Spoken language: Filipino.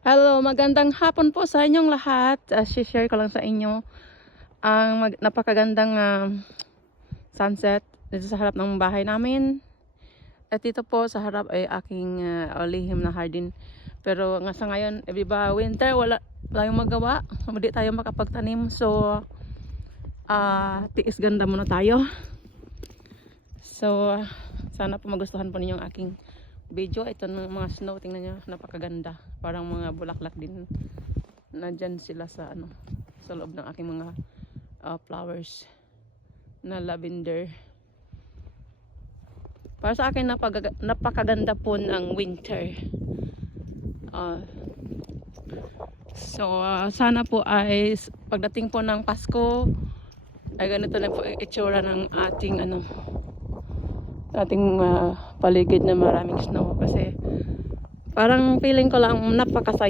Hello, magandang hapon po sa inyong lahat. Share ko lang sa inyo ang napakagandang sunset dito sa harap ng bahay namin. At dito po sa harap ay aking lihim na hardin. Pero nga sa ngayon, ba winter, wala tayong magawa. Hindi tayo makapagtanim. So, tiis ganda muna tayo. So, sana po magustuhan po ninyong aking video. Ito ng mga snow, tingnan nyo, napakaganda. Parang mga bulaklak din. Nandyan sila sa sa loob ng aking mga flowers na lavender. Para sa akin napakaganda po ng winter. So sana po ay pagdating po ng Pasko ay ganito na po itsura ng ating ating paligid na maraming snow, kasi parang feeling ko lang napakasaya.